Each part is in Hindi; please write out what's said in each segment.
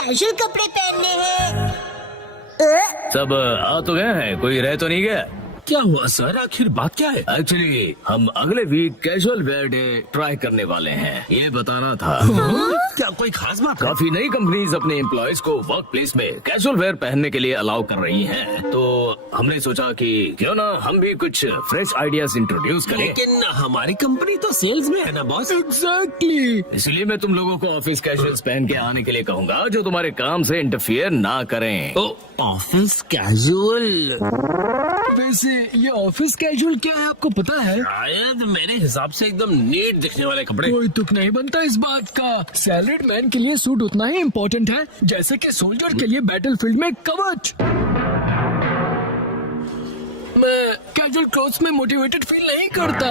कैजुअल कपड़े पहनने हैं। सब आ तो गए हैं, कोई रह तो नहीं गया? क्या हुआ सर, आखिर बात क्या है? एक्चुअली हम अगले week casual wear day try करने वाले हैं, ये बताना था। क्या कोई खास बात है? काफी नई कंपनीज अपने एम्प्लॉयज को वर्क प्लेस में कैजुअल वेयर पहनने के लिए अलाउ कर रही हैं, तो हमने सोचा कि क्यों ना हम भी कुछ फ्रेश आइडियाज इंट्रोड्यूस करें। लेकिन हमारी कंपनी तो सेल्स में है ना बॉस। एग्जैक्टली, इसलिए मैं तुम लोगों को ऑफिस कैजुअल्स पहन के आने के लिए कहूंगा, जो तुम्हारे काम से इंटरफियर ना करें। Office casual? वैसे ये ऑफिस कैजुअल क्या है आपको पता है? शायद मेरे हिसाब से एकदम नीट दिखने वाले कपड़े। कोई तुक नहीं बनता इस बात का। सैलरीड मैन के लिए सूट उतना ही इम्पोर्टेंट है जैसे कि सोल्जर के लिए बैटलफील्ड में कवच। मैं कैजुअल क्लोथ्स में मोटिवेटेड फील नहीं करता।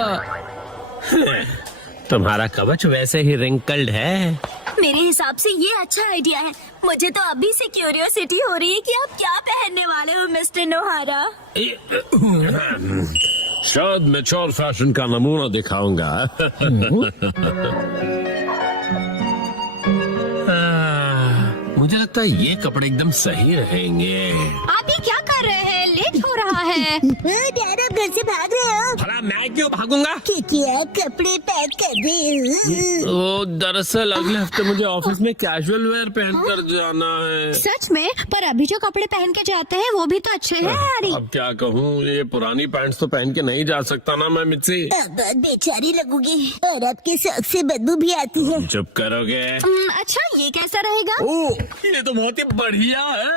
तुम्हारा कवच वैसे ही रिंकल्ड है। मेरे हिसाब से ये अच्छा आइडिया है। मुझे तो अभी से क्यूरियोसिटी हो रही है कि आप क्या पहनने वाले हो मिस्टर नोहारा। शायद मैच्योर फैशन का नमूना दिखाऊंगा। मुझे लगता है ये कपड़े एकदम सही रहेंगे। आप ये क्या कर रहे हैं? लेट हो रहा है। डैड आप घर से भाग रहे हो? भला मैं क्यों भागूंगा? क्योंकि आप कपड़े पैक कर रहे हो। दरअसल अगले हफ्ते मुझे ऑफिस में कैजुअल वेयर पहनकर जाना है। सच में? पर अभी जो कपड़े पहन के जाते हैं वो भी तो अच्छे हैं हैरी। अब क्या कहूँ, ये पुरानी पैंट्स तो पहन के नहीं जा सकता ना मैं मिर्ची। अब बहुत बेचारी लगूंगी और आपके शौक से बदबू भी आती है। चुप करोगे? अच्छा ये कैसा रहेगा? ओह, ये तो बहुत ही बढ़िया है।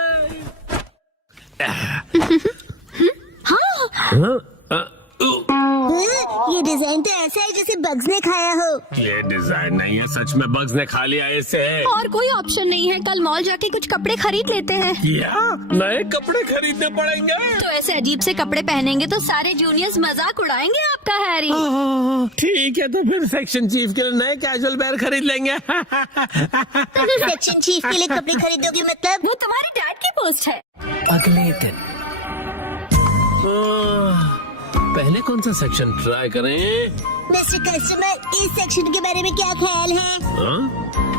ये डिजाइन तो ऐसा है जैसे बग्स ने खाया हो। ये डिजाइन नहीं है, सच में बग्स ने खा लिया इसे। और कोई ऑप्शन नहीं है, कल मॉल जाके कुछ कपड़े खरीद लेते हैं। क्या नए कपड़े खरीदने पड़ेंगे? तो ऐसे अजीब से कपड़े पहनेंगे तो सारे जूनियर्स मजाक उड़ाएंगे आपका हैरी। ठीक है, तो फिर सेक्शन चीफ के लिए नए कैजुअल वेयर खरीद लेंगे। सेक्शन चीफ के लिए कपड़े खरीदोगे मतलब? वो तुम्हारी डैड की पोस्ट है। अगले दिन पहले कौन सा सेक्शन ट्राई करें? मिस्टर कस्टमर, इस सेक्शन के बारे में क्या ख्याल है? हाँ?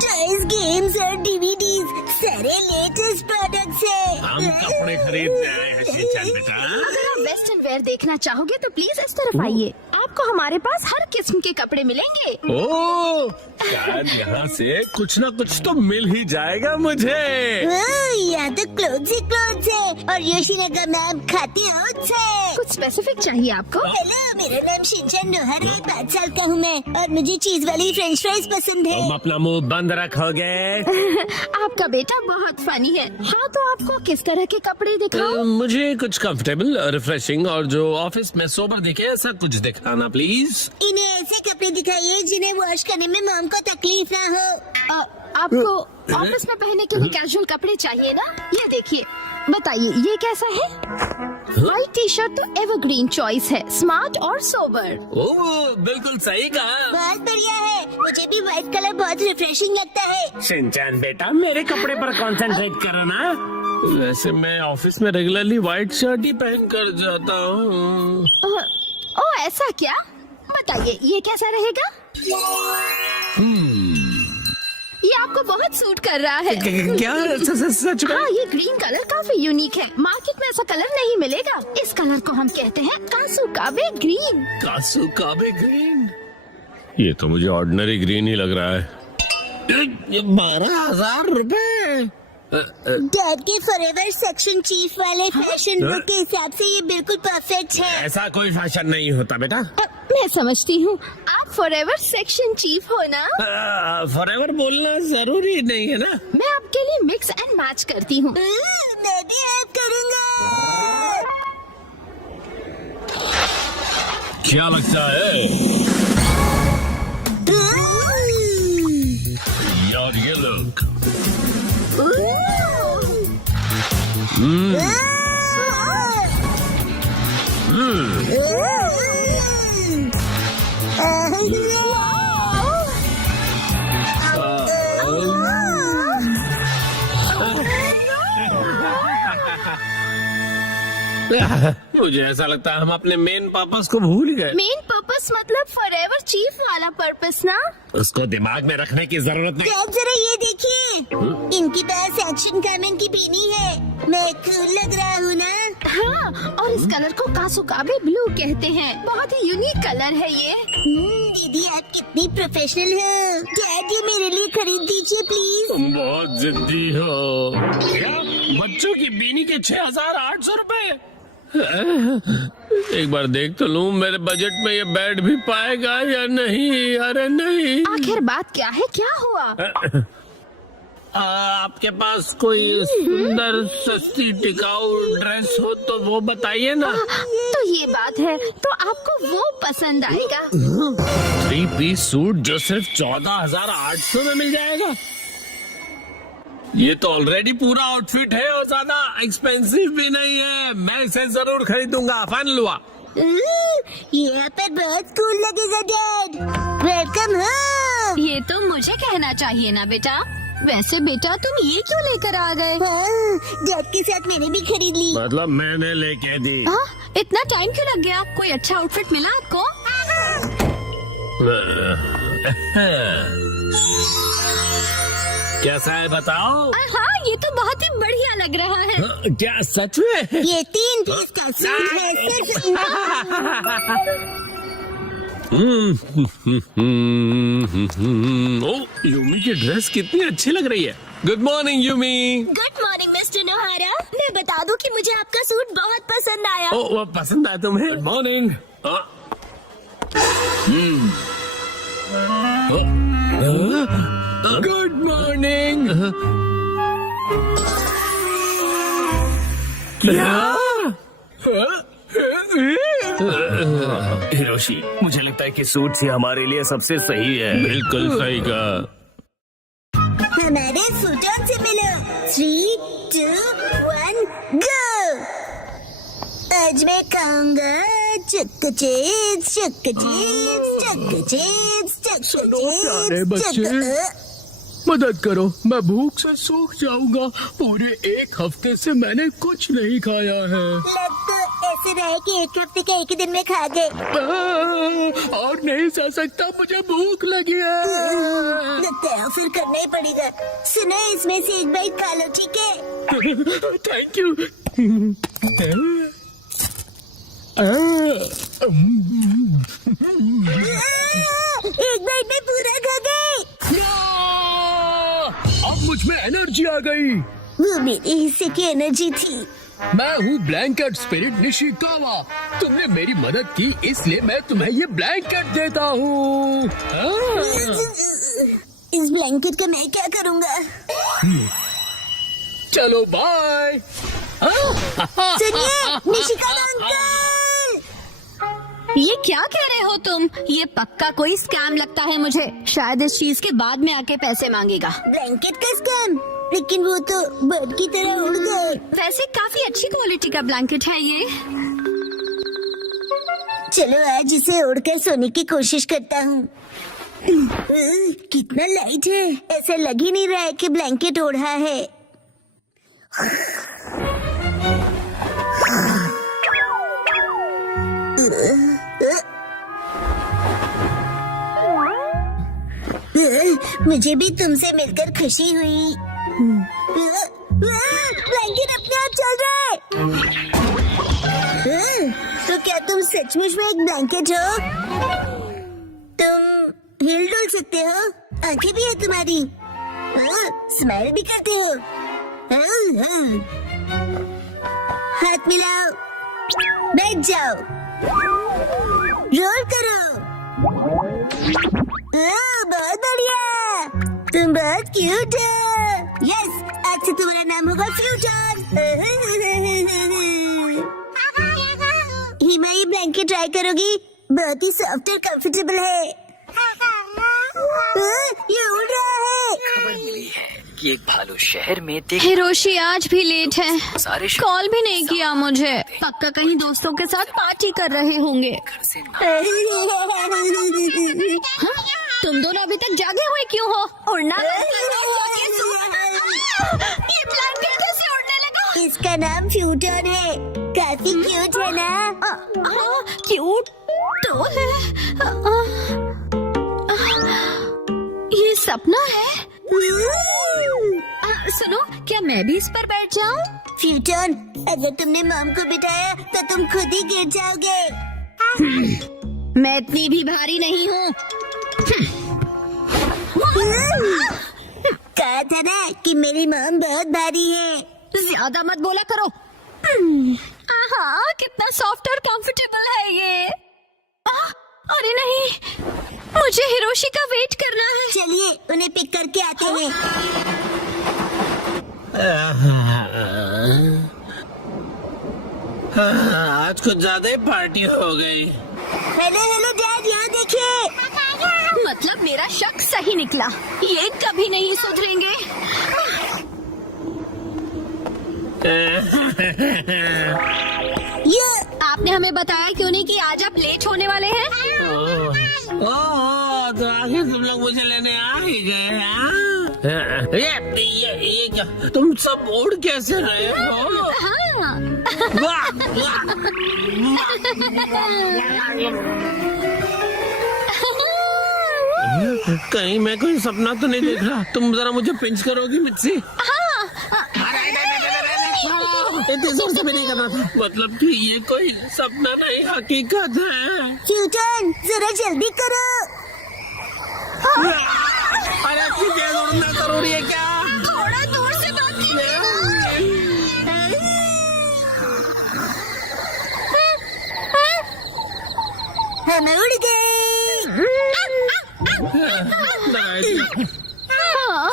टॉयज, गेम्स और डीवीडीज, सारे लेटेस्ट प्रोडक्ट्स हैं। हम कपड़े खरीदने आए हैं शिनचैन बेटा। अगर आप वेस्टर्न वेयर देखना चाहोगे तो प्लीज इस तरफ आइए। आपको हमारे पास हर किस्म के कपड़े मिलेंगे। ओह, शायद यहाँ से कुछ ना कुछ तो मिल ही जाएगा मुझे। यहाँ तो क्लोथ्स ही क्लोथ्स है और योशिनागा मैम खाती ओट्स है। कुछ स्पेसिफिक चाहिए आपको? हेलो, मेरा नाम शिनचैन नोहारा है, 5 साल का हूँ मैं और मुझे चीज वाली फ्रेंच फ्राइज पसंद है। तुम अपना मुंह बंद रखोगे? आपका बेटा बहुत फनी है। हाँ, तो आपको किस तरह के कपड़े दिखाऊं? मुझे कुछ कंफर्टेबल, रिफ्रेशिंग और जो ऑफिस में सोबर दिखे, ऐसा कुछ दिखाना प्लीज। इन्हें ऐसे कपड़े दिखाइए जिन्हें वॉश करने में मॉम को तकलीफ ना हो। आपको ऑफिस में पहनने के लिए कैजुअल कपड़े चाहिए ना? ये देखिए, बताइए ये कैसा है? व्हाइट टी शर्ट तो एवरग्रीन चॉइस है, स्मार्ट और सोबर। ओह, बिल्कुल सही कहा। बहुत बढ़िया है, मुझे भी व्हाइट कलर बहुत रिफ्रेशिंग लगता है। शिनचैन बेटा, मेरे कपड़े पर कंसंट्रेट करो ना। वैसे मैं ऑफिस में रेगुलरली व्हाइट शर्ट ही पहन कर जाता हूँ। ओह, ऐसा क्या? बताइए ये कैसा रहेगा? ये आपको बहुत सूट कर रहा है। क्या सच में? हाँ, ये ग्रीन कलर काफी यूनिक है, मार्केट में ऐसा कलर नहीं मिलेगा। इस कलर को हम कहते हैं कासुकाबे ग्रीन। कासुकाबे ग्रीन? ये तो मुझे ऑर्डिनरी ग्रीन ही लग रहा है। 12,000 रुपए? डैड के फॉरएवर सेक्शन चीफ वाले फैशन लुक के हिसाब से ये बिल्कुल परफेक्ट है। ऐसा कोई फैशन नहीं होता बेटा। मैं समझती हूँ, आप फॉरएवर सेक्शन चीफ हो ना? फॉरएवर बोलना जरूरी नहीं है ना। मैं आपके लिए मिक्स एंड मैच करती हूँ। मैं भी हेल्प करूँगा। क्या लगता है यार ये लुक? मुझे ऐसा लगता है हम अपने मेन पर्पस को भूल गए। मेन पर्पस मतलब फॉरएवर चीफ वाला पर्पस ना? उसको दिमाग में रखने की जरूरत नहीं। आप जरा ये देखिए, इनके पास एक्शन कामेन की पीनी है। मैं कूल लग रहा हूँ ना? हाँ, और इस कलर को कासुकाबे ब्लू कहते हैं। बहुत ही यूनिक कलर है ये। दीदी आप कितनी प्रोफेशनल हो। डैड ये मेरे लिए खरीद दीजिए प्लीज। तुम बहुत जिद्दी हो। क्या बच्चों की बीनी के 6,800 रुपए? एक बार देख तो लूं मेरे बजट में ये बैठ भी पाएगा या नहीं। अरे नहीं। आखिर बात क्या है, क्या हुआ? आपके पास कोई सुंदर सस्ती टिकाऊ ड्रेस हो तो वो बताइए ना। तो ये बात है, तो आपको वो पसंद आएगा। 3 पीस सूट जो सिर्फ 14,800 में मिल जाएगा। ये तो ऑलरेडी पूरा आउटफिट है और ज्यादा एक्सपेंसिव भी नहीं है। मैं इसे जरूर खरीदूंगा। फाइनल हुआ। यहाँ पर बहुत कूल लगेगा डैड। Welcome home. ये तो मुझे कहना चाहिए ना बेटा। वैसे बेटा तुम ये क्यों लेकर आ गए? डैड के साथ मैंने भी खरीद ली। मतलब मैंने लेके दी। हाँ, इतना टाइम क्यों लग गया? कोई अच्छा आउटफिट मिला आपको? कैसा है बताओ? हाँ, ये तो बहुत ही बढ़िया लग रहा है। क्या सच में? ये 3 पीस का सूट है सिर्फ। ओ, यूमी की ड्रेस कितनी अच्छी लग रही है। Good morning Yumi. Good morning mister नोहारा। मैं बता दूं कि मुझे आपका सूट बहुत पसंद आया। ओ, वो पसंद आया तुम्हें? Good morning. Good morning. Hiroshi, मुझे लगता है कि सूट ही हमारे लिए सबसे सही है। बिल्कुल सही कहा। हमारे सूटों से मिलो। 3, 2, 1 गो। आज मैं खाऊंगा चक्का चिप्स, चक्का चिप्स, चक्का चिप्स, चक्का प्यारे बच्चे। चिप्स। मदद करो, मैं भूख से सूख जाऊंगा। पूरे 1 हफ्ते से मैंने कुछ नहीं खाया है। लग तो ऐसे रहा है कि 1 हफ्ते का 1 दिन में खा गए। और नहीं सह सकता, मुझे भूख लगी है। लगता है फिर करना ही पड़ेगा। सुनो, इसमें से एक बाइट खा लो, ठीक है? Thank you. एक बाइट में पूरा खा गए। अब मुझ में एनर्जी आ गई। वो मेरे हिस्से की एनर्जी थी। मैं हूँ ब्लैंकेट स्पिरिट निशिकावा। तुमने मेरी मदद की, इसलिए मैं तुम्हें ये ब्लैंकेट देता हूँ। इस ब्लैंकेट का मैं क्या करूँगा? चलो बाय। सुनिए निशिकावा अंकल। ये क्या कह रहे हो तुम? ये पक्का कोई स्कैम लगता है मुझे। शायद इस चीज के बाद में आके पैसे मांगेगा। ब्लैंकेट का स्कैम? लेकिन वो तो बर्ड की तरह उड़ गए। वैसे काफी अच्छी क्वालिटी का ब्लैंकेट है ये। चलो आज इसे ओढ़कर सोने की कोशिश करता हूँ। कितना लाइट है। ऐसा लग ही नहीं रहा है कि ब्लैंकेट ओढ़ा है। मुझे भी तुमसे मिलकर खुशी हुई। ब्लैंकेट अपने आप चल रहा है। तो क्या तुम सचमुच में एक ब्लैंकेट हो? तुम हिल डुल सकते हो, आंखें भी है तुम्हारी, स्माइल भी करते हो। हाथ मिलाओ, बैठ जाओ, रोल करो। बहुत बढ़िया, तुम बहुत क्यूट हो। यस, आज से तुम्हारा नाम होगा फ्यूचर। हिमा, ये ब्लैंकेट ट्राई करोगी? बहुत ही सॉफ्ट और कंफर्टेबल है। ये उड़ रहा है। खबर मिली है कि एक भालू शहर में देख हिरोशी आज भी लेट है। सारे कॉल भी नहीं किया मुझे। पक्का कहीं दोस्तों के साथ पार्टी कर रहे होंगे। घर से तुम दोनों अभी तक जागे हुए क्यों हो? उड़ना ये ब्लैंकेट कैसे उड़ने लगा? इस इसका नाम फ्यूटन है। काफी क्यूट है ना? हाँ क्यूट तो है। ये सपना है। सुनो, क्या मैं भी इस पर बैठ जाऊं? फ्यूटन, अगर तुमने मॉम को बिठाया तो तुम खुद ही गिर जाओगे। मैं इतनी भी भारी नहीं हूँ। कहा था ना कि मेरी मॉम बहुत भारी है। ज्यादा मत बोला करो। हाँ, कितना सॉफ्ट और कंफर्टेबल है ये। अरे नहीं, मुझे हिरोशी का वेट करना है। चलिए उन्हें पिक करके आते हैं। आज कुछ ज्यादा ही पार्टी हो गई। हेलो हेलो डैड, यहाँ देखिए। मतलब मेरा शक सही निकला। ये कभी नहीं सुधरेंगे। ये आपने हमें बताया क्यों नहीं कि आज आप लेट होने वाले हैं? ओह, तो आखिर तुम लोग मुझे लेने आ ही गए हैं। ये क्या, तुम सब उड़ कैसे रहे हो? हाँ। वाह, वाह। कहीं मैं कोई सपना तो नहीं देख रहा? तुम जरा मुझे पिंच करोगी मिर्ची? इतनी जोर से भी नहीं करना था। मतलब कि ये कोई सपना नहीं, हकीकत है। फ्यूटन, जरा जल्दी करो। अरे तुझे उड़ना जरूरी है क्या? थोड़ा दूर से बात हम उड़ गए।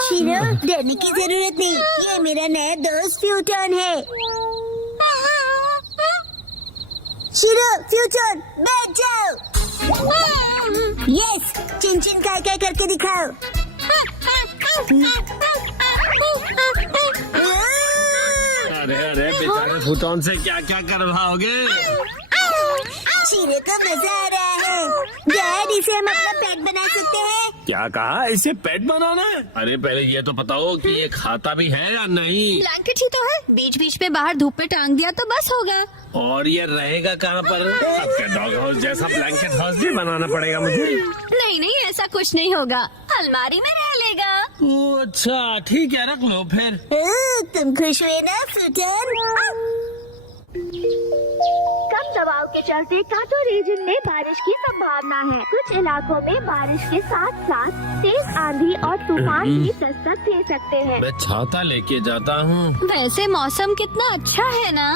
शीरो, डरने की जरूरत नहीं। ये मेरा नया दोस्त फ्यूटन है। शीरो, फ्यूटन, बैठ जाओ। यस, चिन चिन काय काय करके दिखाओ। अरे अरे बेचारे फुटोन से क्या क्या करवाओगे? शीरो को मजा आ रहा है। डैड, इसे हम अपना पेट बना सकते हैं। क्या कहा? इसे पेट बनाना है? अरे पहले ये तो बताओ कि ये खाता भी है या नहीं? ब्लैंकेट ही तो है, बीच बीच में बाहर धूप पे टांग दिया तो बस होगा। और ये रहेगा कहाँ पर? सबके डॉग हाउस जैसा ब्लैंकेट हाउस भी बनाना पड़ेगा मुझे। नहीं नहीं, ऐसा कुछ नहीं होगा, अलमारी में रह लेगा। ओह, अच्छा ठीक है, रख लो फिर। तुम खुश हुए ना फ्यूटन? कम दबाव के चलते कांटो रीजन में बारिश की संभावना है। कुछ इलाकों में बारिश के साथ साथ तेज आंधी और तूफान भी दस्तक दे सकते हैं। मैं छाता लेके जाता हूँ। वैसे मौसम कितना अच्छा है ना।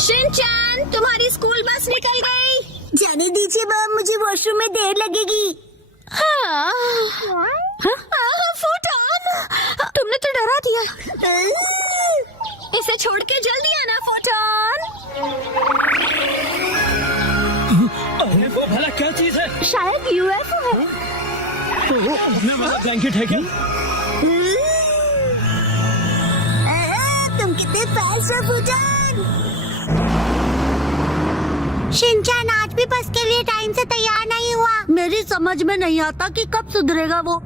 शिनचैन, तुम्हारी स्कूल बस निकल गई। जाने दीजिए मॉम, मुझे वॉशरूम में देर लगेगी। हाँ। फुटोन, तुमने तो डरा दिया। इसे छोड़ के जल्दी आना फुटोन। अरे वो भला क्या चीज है? शायद यूएफओ है। ब्लैंकेट है क्या? तुम कितने फास्ट हो फुटोन। शिनचैन आज भी बस के लिए टाइम से तैयार नहीं हुआ। मेरी समझ में नहीं आता कि कब सुधरेगा वो।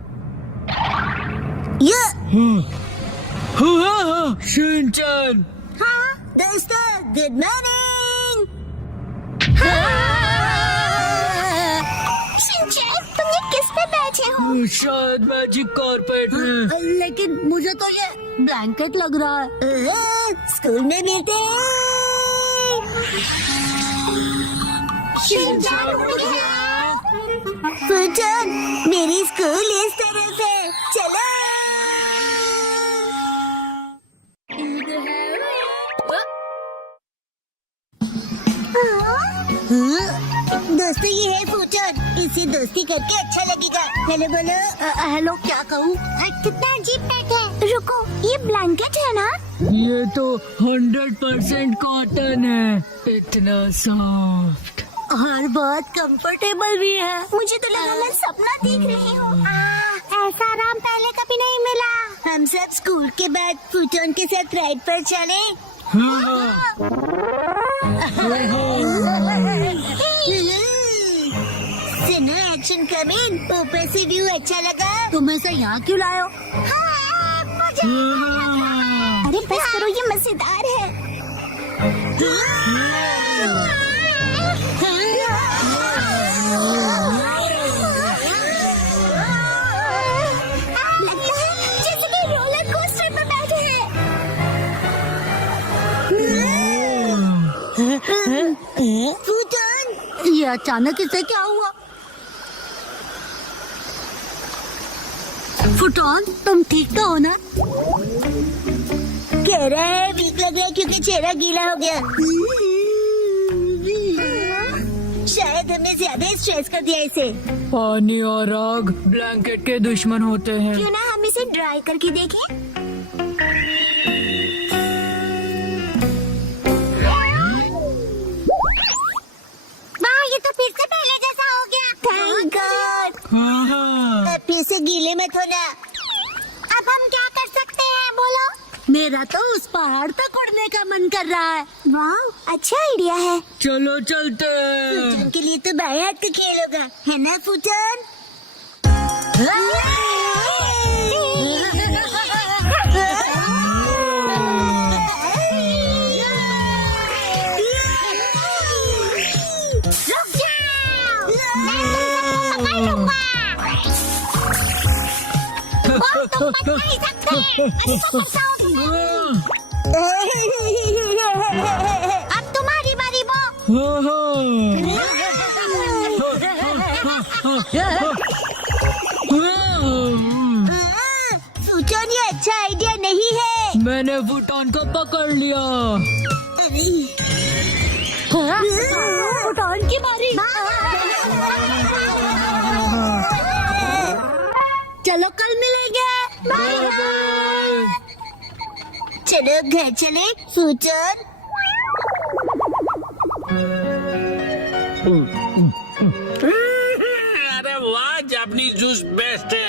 शिनचैन, हाँ दोस्तों, गुड मॉर्निंग। शिनचैन, तुम ये किस पे बैठे हो? शायद मैजिक कारपेट में। लेकिन मुझे तो ये ब्लैंकेट लग रहा है। स्कूल में मिलते हैं। फुटोन, मेरी स्कूल इस तरफ है, चलो। दोस्तों, ये है फुटोन, इसे दोस्ती करके अच्छा लगेगा। हेलो बोलो। हेलो, क्या कहूँ? कितना अजीब पेट है। रुको, ये ब्लैंकेट है ना? ये तो 100% कॉटन है। इतना सॉफ्ट और बहुत कंफर्टेबल भी है। मुझे तो लगा मैं सपना देख रही हूँ। ऐसा आराम पहले कभी नहीं मिला। हम सब स्कूल के बाद फुटोन के साथ राइड पर चले। सुनो, एक्शन कमिंग। ऊपर से व्यू अच्छा लगा। तुम ऐसा यहाँ क्यों लाए हो? अरे बस करो, ये मजेदार है। लगता है जैसे कि रोलर कोस्टर पर बैठे हैं। फूटन, ये अचानक इसे क्या हुआ? फुटॉन, तुम ठीक तो हो ना? कह रहा है वीक लग रहा है क्योंकि चेहरा गीला हो गया। शायद हमने ज्यादा स्ट्रेस कर दिया इसे। पानी और आग ब्लैंकेट के दुश्मन होते हैं। क्यों ना हम इसे ड्राई करके देखें? वाह, ये तो फिर से पहले जैसा हो गया। Thank God. अब फिर से गीले मत होना। अब हम क्या कर सकते हैं, बोलो? मेरा तो उस पहाड़ तक उड़ने का मन कर रहा है। वाह, अच्छा आइडिया है। चलो चलते हैं। फूटन के लिए तो बाएं हाथ का खेल होगा, है ना फूटन? रुक जाओ, मैं तुम सबको पकड़ लूंगा। वो तुम बच नहीं सकते। अरे तो बचाओ। अब तुम्हारी बारी, फूटन, ये अच्छा आइडिया नहीं है। मैंने फुटॉन को पकड़ लिया। फूटन की बारी। चलो कल मिलेंगे। चलो घर चले फूटन। अरे वाह, जापानी जूस बेस्ट है।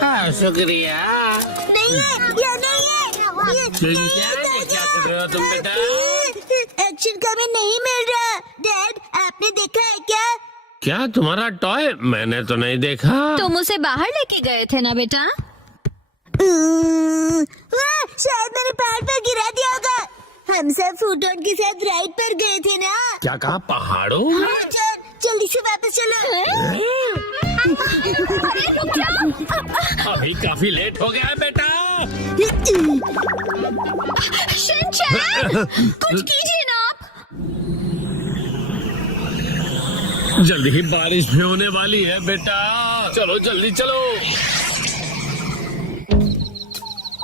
हाँ, शुक्रिया। नहीं है, ये नहीं है। क्या कर रहे हो तुम बेटा? एक्शन कभी नहीं मिल रहा। डैड, आपने देखा है क्या? क्या तुम्हारा टॉय? मैंने तो नहीं देखा। तुम उसे बाहर लेके गए थे ना बेटा? शायद मैंने पहाड़ पर गिरा दिया होगा। हम सब फूटन के साथ राइड पर गए थे ना। क्या कहा, पहाड़ों? फूटन, जल्दी से वापस चलो। अभी काफी लेट हो गया है बेटा। शिनचैन, कुछ कीजिए ना आप। जल्दी ही बारिश भी होने वाली है बेटा। चलो जल्दी चलो।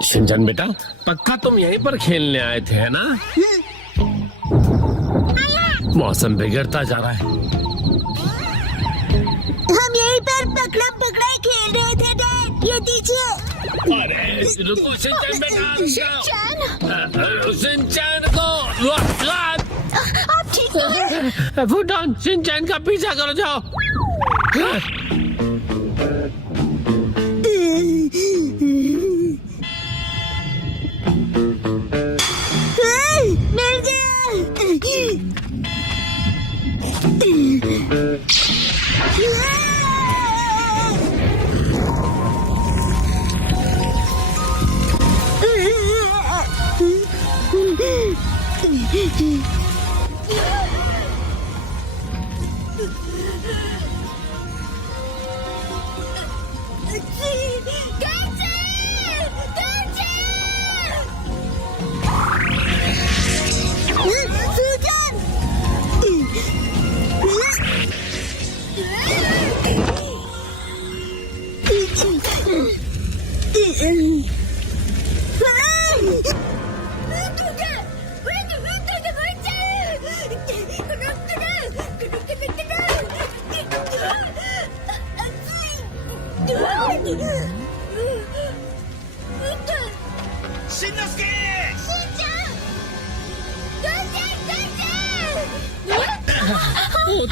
शिनचैन बेटा, पक्का तुम यहीं पर खेलने आए थे, है ना? मौसम बिगड़ता जा रहा है। हम यहीं पर पकड़म पकड़ाई खेल रहे थे डैड। ये दीजिए। अरे रुको शिनचैन बेटा, शिनचैन, शिनचैन को आप ठीक तो हैं? फुटॉन, शिनचैन का पीछा करो, जाओ। मिल गया।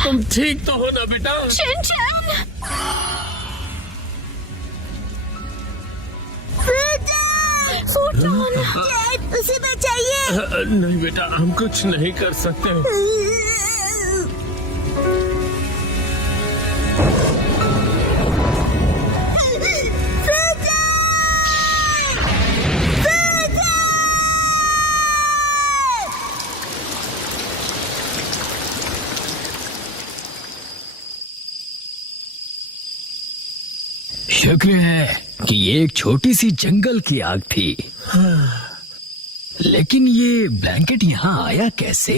तुम ठीक तो हो ना बेटा? शिनचैन, फूटन, डैड, उसे बचाइए। नहीं बेटा, हम कुछ नहीं कर सकते। शुक्र है कि ये एक छोटी सी जंगल की आग थी। लेकिन ये ब्लैंकेट यहाँ आया कैसे?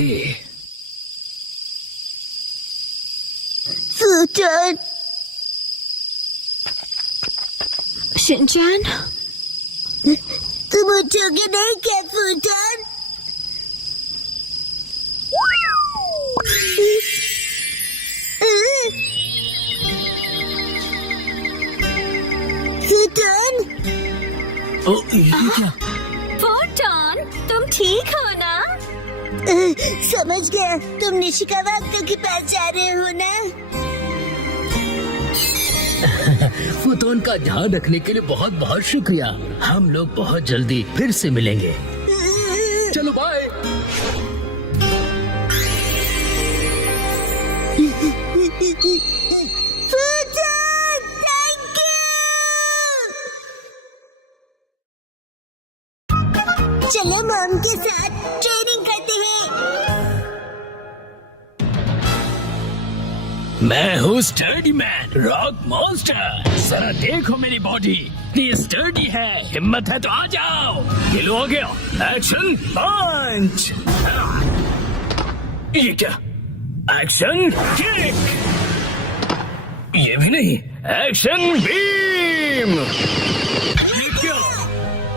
फूटन, शिनचैन, तुम उठोगे नहीं क्या फूटन? फूटन, ओ, ये क्या? फूटन, तुम ठीक हो ना? समझ गया, तुम निशिकावा अंकल के पास जा रहे हो ना? फूटन का ध्यान रखने के लिए बहुत बहुत शुक्रिया। हम लोग बहुत जल्दी फिर से मिलेंगे। चलो बाय। फूटन, थैंक यू। चलो मॉम के साथ ट्रेनिंग करते हैं। मैं हूँ स्टर्डी मैन, रॉक मॉन्स्टर। जरा देखो मेरी बॉडी इतनी स्टर्डी है। हिम्मत है तो आ जाओ। ये लो आ गया। एक्शन पंच। ये क्या? Action kick. ये भी नहीं। Action beam. ये क्या?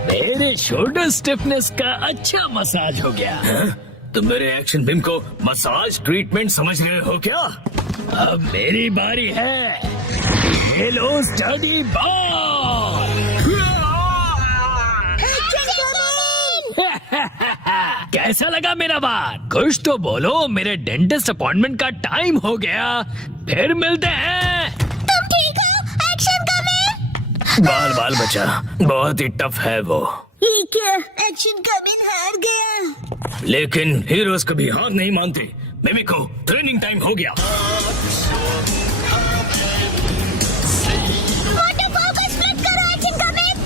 मेरे शोल्डर स्टिफनेस का अच्छा मसाज हो गया। तुम मेरे एक्शन बीम को मसाज ट्रीटमेंट समझ रहे हो क्या? अब मेरी बारी है। ये लो स्टडी बॉल। कैसा लगा मेरा बात? कुछ तो बोलो। मेरे डेंटिस्ट अपॉइंटमेंट का टाइम हो गया। फिर मिलते हैं। तुम ठीक हो? Action coming. बाल बाल बचा, बहुत ही टफ है वो। ये क्या? एक्शन कमिंग हार गया। लेकिन हीरोज कभी हार नहीं मानते। मिमिको, ट्रेनिंग टाइम हो गया। फोकस स्प्लिट करो एक्शन कमिंग।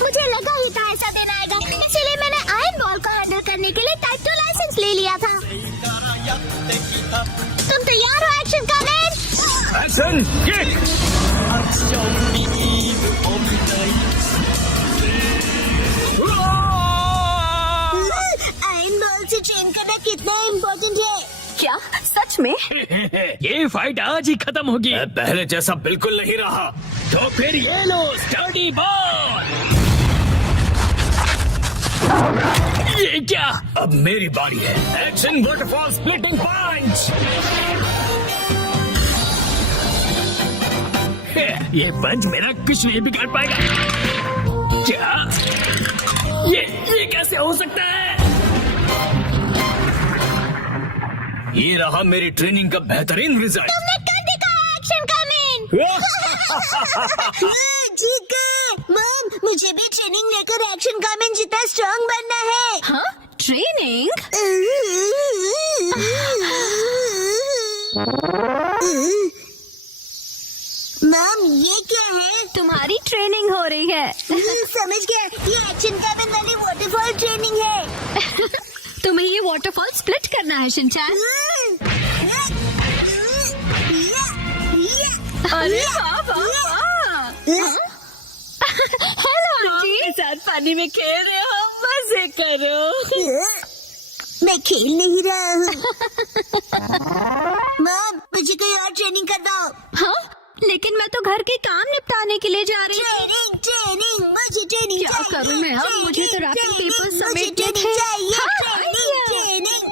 मुझे लगा ही था ऐसा दिन आएगा, इसीलिए मैंने आयरन बॉल को हैंडल करने के लिए टाइप 2 लाइसेंस ले लिया था। तुम तैयार हो action coming? Action kick. Iron ball से ट्रेन करना कितना इम्पोर्टेंट है? क्या सच में? ये फाइट आज ही खत्म होगी। पहले जैसा बिल्कुल नहीं रहा। तो फिर ये लो स्टडी बॉल। ये क्या? अब मेरी बारी है। एक्शन वाटरफॉल स्प्लिटिंग पंच। ये पंच मेरा कुछ नहीं बिगाड़ पाएगा। क्या? ये कैसे हो सकता है? ये रहा मेरी ट्रेनिंग का बेहतरीन रिजल्ट। तुमने कर दिखाया एक्शन कमिंग। ठीक है मॉम, मुझे भी ट्रेनिंग लेकर एक्शन कमिंग जितना स्ट्रांग बनना है। हाँ? ट्रेनिंग? मॉम ये क्या है? तुम्हारी ट्रेनिंग हो रही है। समझ गया, ये एक्शन कमिंग वाली वाटरफॉल ट्रेनिंग है। तुम्हें ये वाटरफॉल स्प्लिट करना है शिनचैन। अरे वाह वाह वाह। हेलो आंटी, साथ पानी में खेल रहे हो, मजे करो। मैं खेल नहीं रहा हूँ। मॉम मुझे कोई और ट्रेनिंग कर दो। हाँ? लेकिन मैं तो घर के काम निपटाने के लिए जा रही हूँ। ट्रेनिंग मुझे ट्रेनिंग क्या करूँ मैं अब? मुझे तो रैपिंग पेपर समेटने थे। ट्रेनिंग।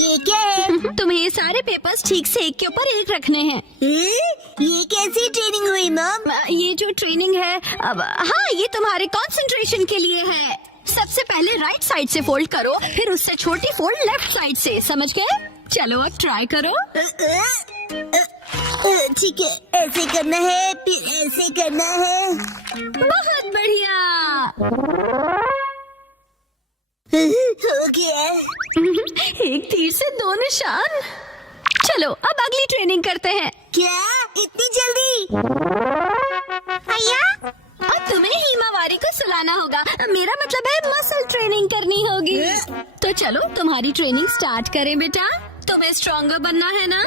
ये क्या है? तुम्हें ये सारे पेपर्स ठीक से एक के ऊपर एक रखने हैं। ये कैसी ट्रेनिंग हुई मॉम? ये जो ट्रेनिंग है अब, हाँ ये तुम्हारे कंसंट्रेशन के लिए है। सबसे पहले राइट साइड से फोल्ड करो, फिर उससे छोटी फोल्ड लेफ्ट साइड से। समझ गए? चलो अब ट्राई करो। ठीक है, ऐसे करना है, फिर ऐसे करना है। बहुत बढ़िया। हो गया। एक तीर से 2 निशान। चलो अब अगली ट्रेनिंग करते हैं। क्या इतनी जल्दी? भैया और तुम्हें हिमावारी को सुलाना होगा। मेरा मतलब है मसल ट्रेनिंग करनी होगी। तो चलो तुम्हारी ट्रेनिंग स्टार्ट करें बेटा। तुम्हें स्ट्रॉन्गर बनना है ना?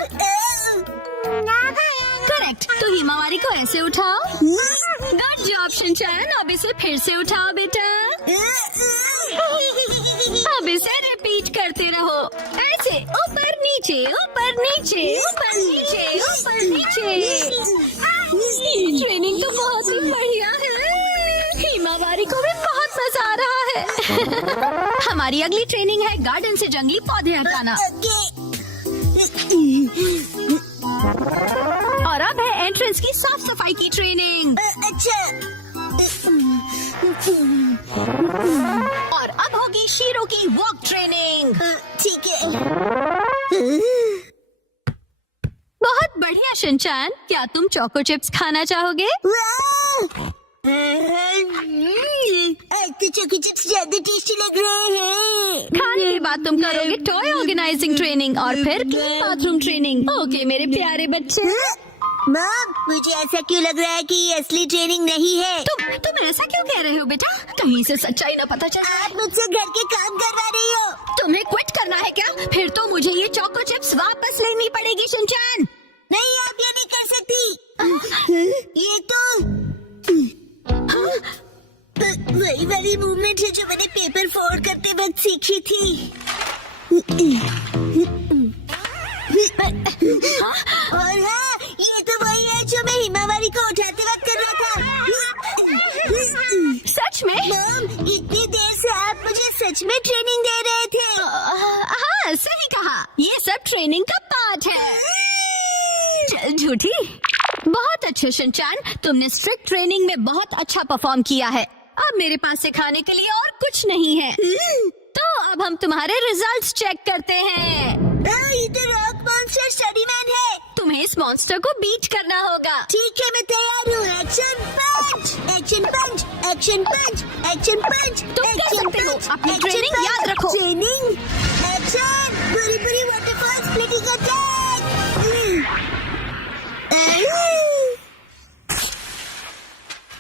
करेक्ट। तो हिमावारी को ऐसे उठाओ। Good job Shinchan. अब इसे फिर से उठाओ बेटा। अब इसे रिपीट करते रहो ऐसे, ऊपर नीचे ऊपर नीचे ऊपर नीचे ऊपर नीचे। ट्रेनिंग तो बहुत ही बढ़िया है। हिमावारी को भी बहुत मजा आ रहा है। हमारी अगली ट्रेनिंग है गार्डन से जंगली पौधे हटाना। और अब है एंट्रेंस की साफ सफाई की ट्रेनिंग। अच्छा। और अब होगी शीरो की वॉक ट्रेनिंग। ठीक है। बहुत बढ़िया शिनचैन। क्या तुम चोको चिप्स खाना चाहोगे? आज तो चोको चिप्स ज्यादा टेस्टी लग रहे हैं। खाने के बाद तुम करोगे टॉय ऑर्गेनाइजिंग ट्रेनिंग और फिर क्लीन बाथरूम ट्रेनिंग। ओके मेरे प्यारे बच्चे। मॉम, मुझे ऐसा क्यों लग रहा है कि ये असली ट्रेनिंग नहीं है? तुम ऐसा क्यों कह रहे हो बेटा? कहीं से सच्चाई ना पता चले। आप मुझसे घर के काम करवा रही हो। तुम्हें क्विट करना है क्या? फिर तो मुझे ये चोको चिप्स वापस लेनी पड़ेगी शिनचैन। नहीं, आप ये नहीं कर सकती। ये तो वही वाली मूवमेंट है जो मैंने पेपर फोल्ड करते वक्त सीखी थी। और हाँ, ये तो वही है जो मैं हिमावारी को उठाते वक्त कर रहा था। सच में? मॉम, इतनी देर से आप मुझे सच में ट्रेनिंग दे रहे थे। हाँ सही कहा। ये सब ट्रेनिंग का पार्ट है। चल झूठी। बहुत अच्छे शिनचैन। तुमने स्ट्रिक्ट ट्रेनिंग में बहुत अच्छा परफॉर्म किया है। अब मेरे पास सिखाने के लिए और कुछ नहीं है। तो अब हम तुम्हारे रिजल्ट्स चेक करते हैं। ये तो रॉक मॉन्स्टर स्टडी मैन है। तुम्हें इस मॉन्स्टर को बीट करना होगा। ठीक है, मैं तैयार हूँ। एक्शन पंच, एक्शन पंच, एक्शन पंच, एक्शन पंच। तुम कर सकते हो। अपनी ट्रेनिंग याद रखो। Training action. पूरी पूरी वाटरफॉल स्प्लिटिंग अटैक।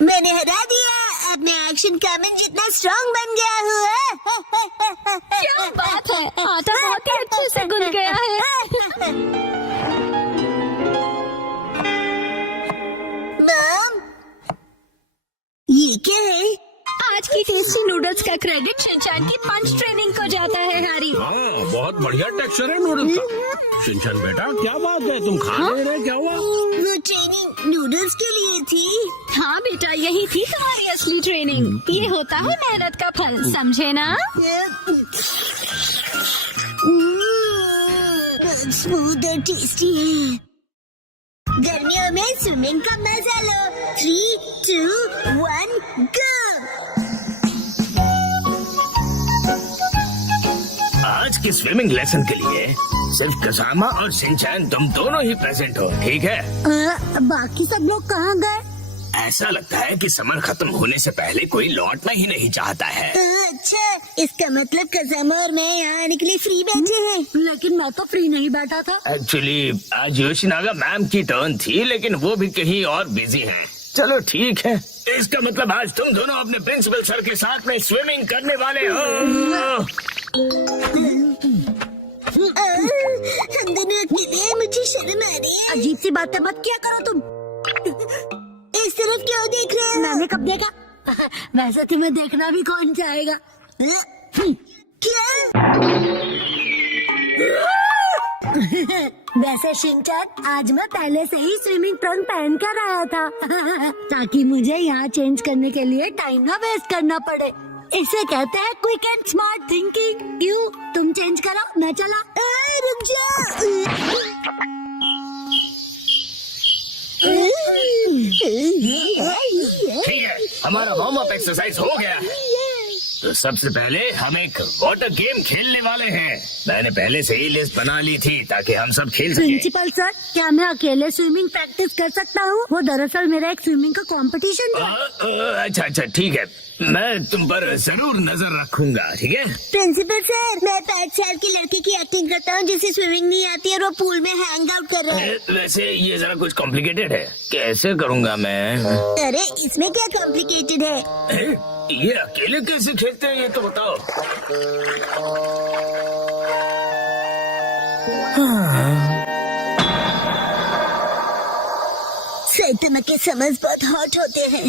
मैंने हरा दिया। अब मैं एक्शन कामन जितना स्ट्रांग बन गया हूँ। क्या बात है। आटा बहुत ही अच्छे से गुन गया है। मॉम, ये क्या है? आज की टेस्टी नूडल्स का क्रेडिट शिनचैन की पंच ट्रेनिंग को जाता है हैरी। हाँ, बहुत बढ़िया टेक्सचर है नूडल्स का। शिनचैन बेटा क्या बात है, तुम खा नहीं रहे, क्या हुआ? वो ट्रेनिंग नूडल्स के लिए थी। हाँ बेटा, यही थी तुम्हारी असली ट्रेनिंग। ये होता है मेहनत का फल, समझे ना? स्मूथ और टेस्टी है। गर्मियों में स्विमिंग का मजा लो। 3, 2, 1 गो। आज की स्विमिंग लेसन के लिए सिर्फ कसामा और शिनचैन तुम दोनों ही प्रेजेंट हो, ठीक है? बाकी सब लोग कहाँ गए? ऐसा लगता है कि समर खत्म होने से पहले कोई लौटना ही नहीं चाहता है। अच्छा, इसका मतलब कसामा और मैं यहाँ आने के लिए फ्री बैठे हैं। लेकिन मैं तो फ्री नहीं बैठा था। एक्चुअली आज योशिनागा मैम की टर्न थी, लेकिन वो भी कहीं और बिजी हैं। चलो ठीक है। इसका मतलब आज तुम दोनों अपने प्रिंसिपल सर के साथ में स्विमिंग करने वाले हो। हम दोनों अकेले, मुझे शर्म आ रही है। अजीब सी बातें मत किया करो तुम। इस तरफ क्यों देख रहे हो? मैंने कब देखा? वैसे तुम्हें देखना भी कौन चाहेगा? क्या? वैसे शिनचैन, आज मैं पहले से ही स्विमिंग ट्रंक पहन कर आया था ताकि मुझे यहाँ चेंज करने के लिए टाइम ना वेस्ट करना पड़े। इसे कहते हैं क्विक एंड स्मार्ट थिंकिंग। क्यों? तुम चेंज करो, मैं चला। रुक जा। ठीक है, हमारा वार्म अप एक्सरसाइज हो गया है। तो सबसे पहले हम एक वाटर गेम खेलने वाले हैं। मैंने पहले से ही लिस्ट बना ली थी ताकि हम सब खेल सकें। प्रिंसिपल सर, क्या मैं अकेले स्विमिंग प्रैक्टिस कर सकता हूँ? वो दरअसल मेरा एक स्विमिंग का कंपटीशन था। अच्छा अच्छा ठीक है, मैं तुम पर जरूर नजर रखूंगा, ठीक है। प्रिंसिपल सर, मैं 5 साल की लड़की की एक्टिंग करता हूँ जिसे स्विमिंग नहीं आती और वो पूल में हैंग आउट कर रहा है। वैसे ये जरा कुछ कॉम्प्लिकेटेड है, कैसे करूँगा मैं? अरे इसमें क्या कॉम्प्लिकेटेड है? ये अकेले कैसे खेलते हैं ये तो बताओ। सैतमा के समझ बहुत हॉट होते हैं।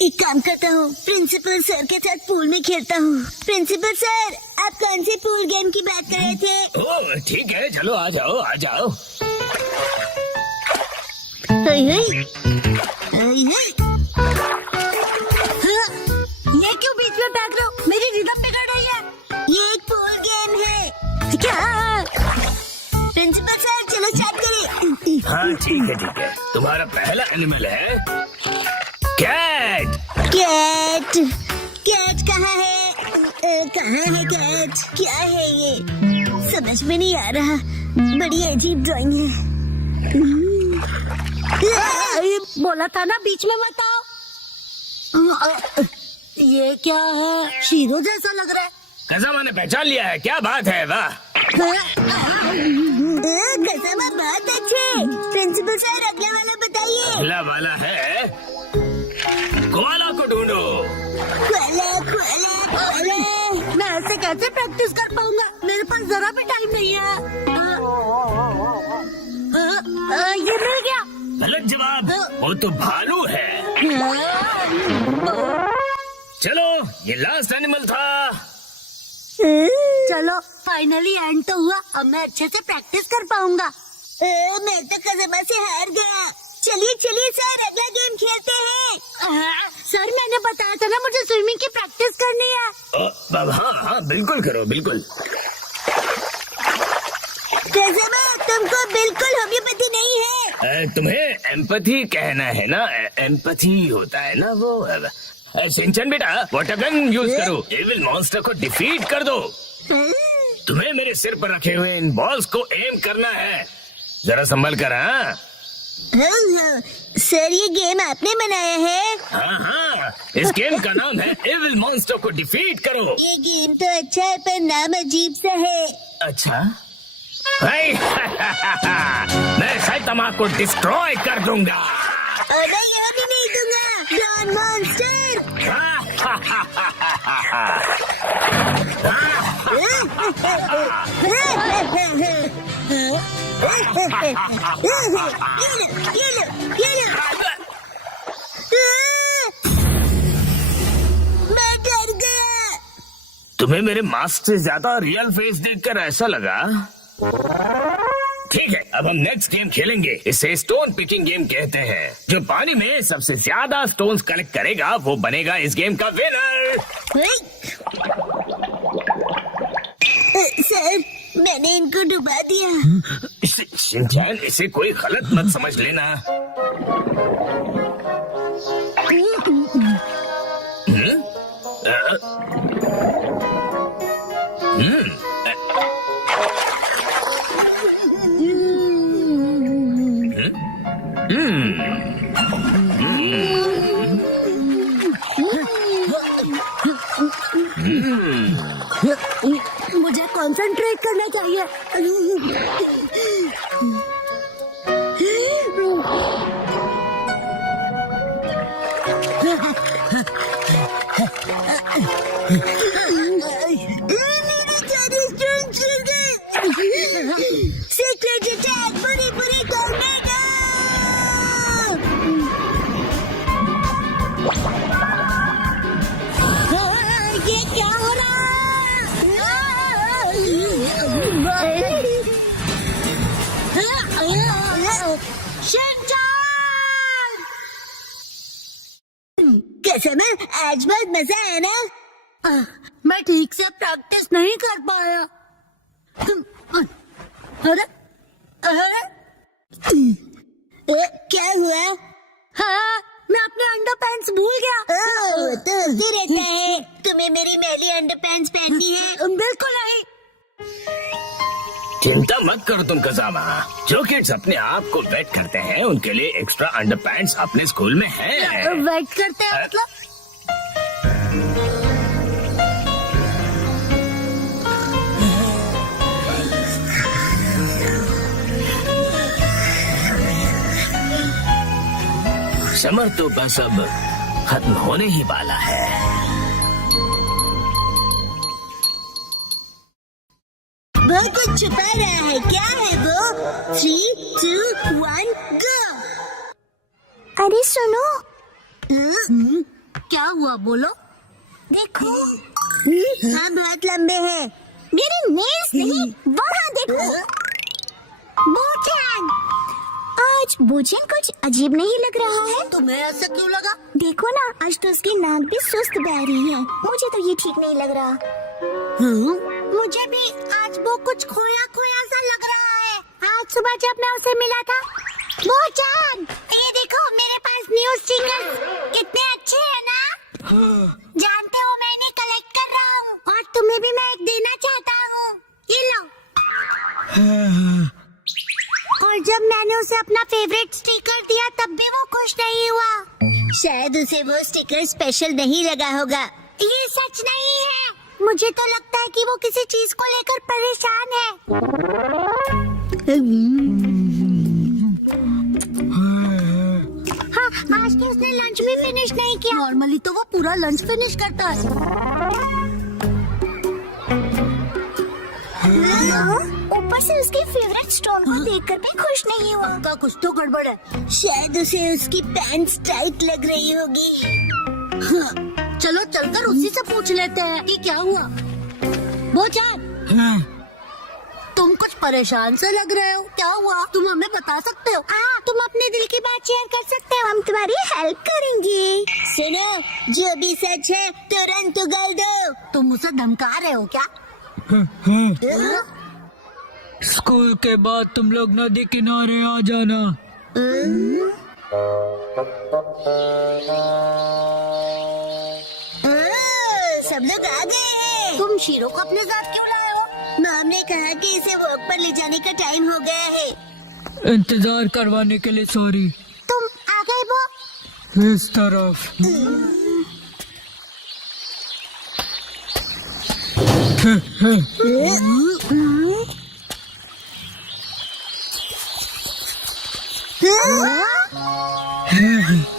एक काम करता हूँ, प्रिंसिपल सर के साथ पूल में खेलता हूँ। प्रिंसिपल सर, आप कौन से पूल गेम की बात कर रहे थे? ओह ठीक है, चलो आ जाओ आ जाओ। ये क्यों बीच में भाग रहे हो? मेरी रिदम बिगड़ रही है। ये एक पूल गेम है। क्या? प्रिंसिपल सर, चलो स्टार्ट करें। हाँ ठीक है। तुम्हारा पहला एनिमल है कैट। कैट? कैट कहाँ है? कहाँ है कैट? क्या है ये? समझ में नहीं आ रहा। बड़ी अजीब ड्राइंग है। बोला था ना बीच में मत आओ। ये क्या है? शीरो जैसा लग रहा है। कज़ामा ने पहचान लिया है, क्या बात है, वाह। कज़ामा बहुत अच्छे। प्रिंसिपल सर, अगला वाला बताइए। अगला वाला है कोआला को ढूंढो। कोआला। मैं ऐसे कैसे प्रैक्टिस कर पाऊंगा? मेरे पास जरा भी टाइम नहीं है। ये मिल गया। गलत जवाब, वो तो भालू है। चलो, ये लास्ट एनिमल था। चलो, फाइनली एंड तो हुआ। अब मैं अच्छे से प्रैक्टिस कर पाऊंगा। मैं तो कज़ामा से हार गया। चलिए सर, अगला गेम खेलते हैं। सर, मैंने बताया था ना मुझे स्विमिंग की प्रैक्टिस करनी है। हाँ बिल्कुल करो, बिल्कुल। कज़ामा, तुमको बिल्कुल होम्योपैथी नहीं है। तुम्हें एम्पैथी कहना है ना? एम्पैथी होता है ना वो। सिंचन बेटा, वाटर गन यूज करो, एविल मॉन्स्टर को डिफीट कर दो। तुम्हें मेरे सिर पर रखे हुए इन बॉल्स को एम करना है, जरा संभल कर। हाँ सर, ये गेम आपने बनाया है? हाँ, इस गेम का नाम है एविल मॉन्स्टर को डिफीट करो। ये गेम तो अच्छा है पर नाम अजीब सा है। अच्छा मैं साइतामा को डिस्ट्रॉय कर दूंगा। और मैं यहाँ भी नहीं दूंगा। Don monster. मैं डर गया। तुम्हें मेरे मास्क से ज्यादा रियल फेस देखकर ऐसा लगा? ठीक है, अब हम नेक्स्ट गेम खेलेंगे। इसे स्टोन पिकिंग गेम कहते हैं। जो पानी में सबसे ज्यादा स्टोन्स कलेक्ट करेगा वो बनेगा इस गेम का विनर। सर, मैंने इनको डुबा दिया। शिनचैन, इसे कोई गलत मत समझ लेना। मुझे कंसंट्रेट करना चाहिए। सीक्रेट अटैक, पूरी टोर्नेडो। ये क्या हो रहा है? शिनचैन! कैसे में आज बहुत मजा आया ना? मैं ठीक से प्रैक्टिस नहीं कर पाया। अरे क्या हुआ? हाँ, मैं अपने अंडरपैंट्स भूल गया। तो उसी रहता है। तुम्हें मेरी मैली अंडरपैंट्स पहननी है? बिल्कुल नहीं। चिंता मत करो तुम कजामा, जो किड्स अपने आप को वेट करते हैं उनके लिए एक्स्ट्रा अंडरपैंट्स अपने स्कूल में है। वेट करते हैं मतलब? समर तो बस अब खत्म होने ही वाला है। वो कुछ छुपा रहा है, क्या है वो? 3, 2, 1 गो। अरे सुनो। क्या हुआ बोलो? देखो। हाँ बहुत लंबे हैं। मेरे नेल्स नहीं, वहाँ देखो। बोचन, आज बोचन कुछ अजीब नहीं लग रहा है। तुम्हें ऐसा क्यों लगा? देखो ना, आज तो उसकी नाक भी सुस्त बह रही है। मुझे तो ये ठीक नहीं लग रहा। मुझे भी आज वो कुछ खोया खोया सा लग रहा है। आज सुबह जब मैं उसे मिला था। बोचन, ये देखो मेरे पास न्यू स्टिकर्स कितने अच्छे हैं ना? जानते हो मैं इन्हें कलेक्ट कर रहा हूँ और तुम्हें भी मैं एक देना चाहता हूँ। ये लो। और जब मैंने उसे अपना फेवरेट स्टिकर दिया तब भी वो खुश नहीं हुआ। शायद उसे वो स्टिकर स्पेशल नहीं लगा होगा। ये सच नहीं है। मुझे तो लगता है कि वो किसी चीज को लेकर परेशान है। हाँ, आज तो उसने लंच भी फिनिश नहीं किया। नॉर्मली तो वो पूरा लंच फिनिश करता है। ऊपर से उसके फेवरेट स्टोन को देखकर भी खुश नहीं हुआ। का कुछ तो गड़बड़ है। शायद उसे उसकी पैंट्स टाइट लग रही होगी। हाँ, चलो चलकर उसी से पूछ लेते हैं कि क्या हुआ। बोचन, तुम कुछ परेशान से लग रहे हो, क्या हुआ? तुम हमें बता सकते हो? तुम अपने दिल की बात शेयर कर सकते हो, हम तुम्हारी हेल्प करेंगे। सुनो, जो भी सच है तुरंत उगल दो। तुम उसे धमका रहे हो क्या? स्कूल के बाद तुम लोग नदी किनारे आ जाना। सब लोग आ गए हैं। तुम शीरो को अपने साथ क्यों लाए हो? मैम ने कहा कि इसे वॉक पर ले जाने का टाइम हो गया है। इंतजार करवाने के लिए सॉरी। तुम आ गए वो? इस तरफ।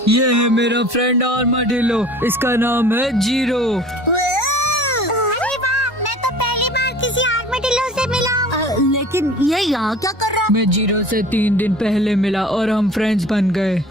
ये है मेरा फ्रेंड आर्माडिलो, इसका नाम है जीरो। अरे वाह, मैं तो पहली बार किसी आर्माडिलो से मिला हूँ। लेकिन ये यहाँ क्या कर रहा है? मैं जीरो से 3 दिन पहले मिला और हम फ्रेंड्स बन गए।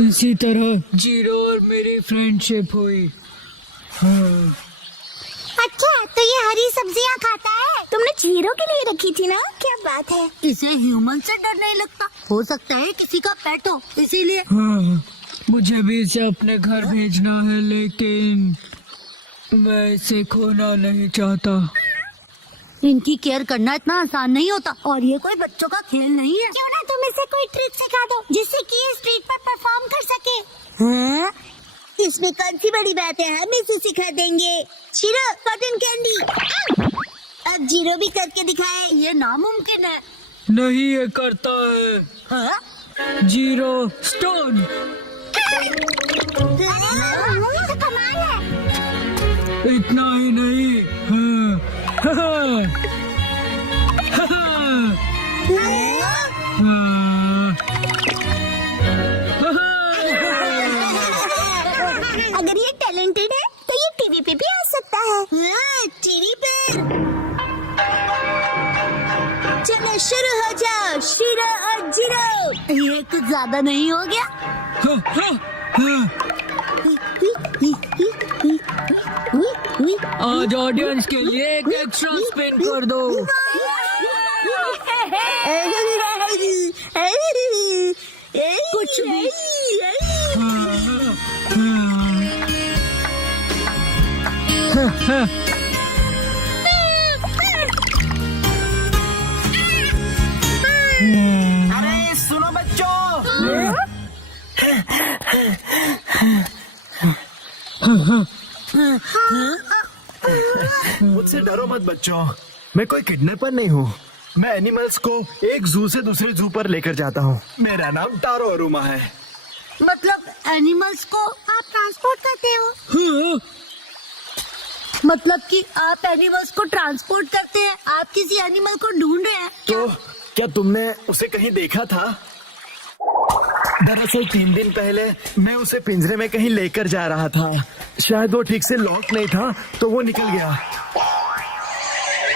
इसी तरह जीरो और मेरी फ्रेंडशिप हुई। अच्छा, तो ये हरी सब्जियाँ खाता है? तुमने जीरो के लिए रखी थी ना? क्या बात है। इसे ह्यूमन से डर नहीं लगता? हो सकता है किसी का पेट हो, इसीलिए। हाँ, मुझे भी इसे अपने घर भेजना है, लेकिन मैं इसे खोना नहीं चाहता। इनकी केयर करना इतना आसान नहीं होता और ये कोई बच्चों का खेल नहीं है। क्यों ना तुम इसे कोई ट्रिक सिखा दो जिससे कि ये स्ट्रीट पर परफॉर्म कर सके। हाँ? इसमें कौन सी बड़ी बात है, हम इसे सिखा देंगे। Zero, cotton candy. अब जीरो भी करके दिखाए। ये नामुमकिन है। नहीं, ये करता है। हाँ? Zero stone. तो कमाल है। इतना ही नहीं। हाँ, हाँ, हाँ, अगर ये टैलेंटेड है तो ये टीवी पे भी आ सकता है। टीवी पे। चलो शुरू हो जाओ, शीरो और जीरो। ये कुछ ज्यादा नहीं हो गया? हाँ, हाँ, हाँ। आज ऑडियंस के लिए एक एक्स्ट्रा स्पिन कर दो। कुछ भी। अरे सुनो बच्चों, मुझसे डरो मत बच्चों, मैं कोई किडनैपर नहीं हूँ। मैं एनिमल्स को एक जू से दूसरे जू पर लेकर जाता हूँ। मेरा नाम टारो अरुमा है। मतलब एनिमल्स को आप ट्रांसपोर्ट करते हो? मतलब कि आप एनिमल्स को ट्रांसपोर्ट करते हैं? आप किसी एनिमल को ढूंढ रहे हैं? तो क्या तुमने उसे कहीं देखा था? दरअसल 3 दिन पहले मैं उसे पिंजरे में कहीं लेकर जा रहा था। शायद वो ठीक से लॉक नहीं था तो वो निकल गया।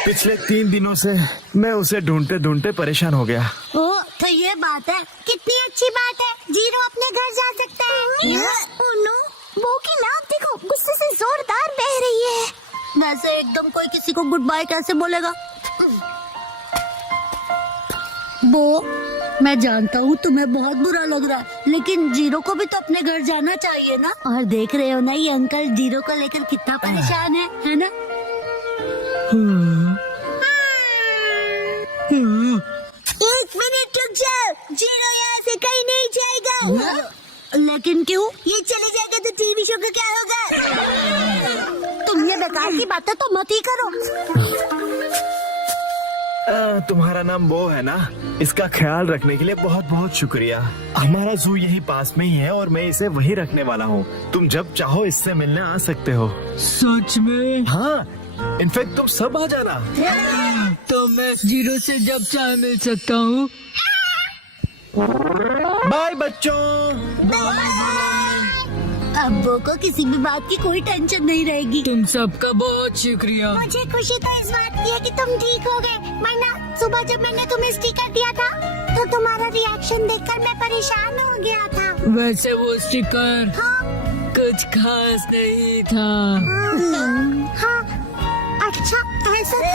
पिछले 3 दिनों से मैं उसे ढूंढते ढूंढते परेशान हो गया। ओ, तो ये बात है। कितनी अच्छी बात है, जीरो अपने घर जा सकता है। ओह नो, बो की नाक देखो, गुस्से से जोरदार बह रही है। वैसे एकदम कोई किसी को गुड बाय कैसे बोलेगा? बो, मैं जानता हूँ तुम्हें बहुत बुरा लग रहा है, लेकिन जीरो को भी तो अपने घर जाना चाहिए ना। और देख रहे हो ना ये अंकल जीरो को लेकर कितना परेशान है ना? एक मिनट रुक जाओ, जीरो यहाँ से कहीं नहीं जाएगा। लेकिन क्यों? ये चले जाएगा तो टीवी शो का क्या होगा? तुम ये बेकार की बातें तो मत ही करो। तुम्हारा नाम बो है ना? इसका ख्याल रखने के लिए बहुत बहुत शुक्रिया। हमारा जू यही पास में ही है और मैं इसे वहीं रखने वाला हूँ। तुम जब चाहो इससे मिलने आ सकते हो। सच में? हाँ, इनफैक्ट तुम सब आ जाना। तो मैं जीरो से जब चाहे मिल सकता हूँ। बाय बच्चों। अब बो को किसी भी बात की कोई टेंशन नहीं रहेगी। तुम सबका बहुत शुक्रिया। मुझे खुशी तो इस बात की है कि तुम ठीक हो गए, वरना सुबह जब मैंने तुम्हें स्टिकर दिया था तो तुम्हारा रिएक्शन देखकर मैं परेशान हो गया था। वैसे वो स्टिकर कुछ खास नहीं था। हाँ, अच्छा ऐसा था।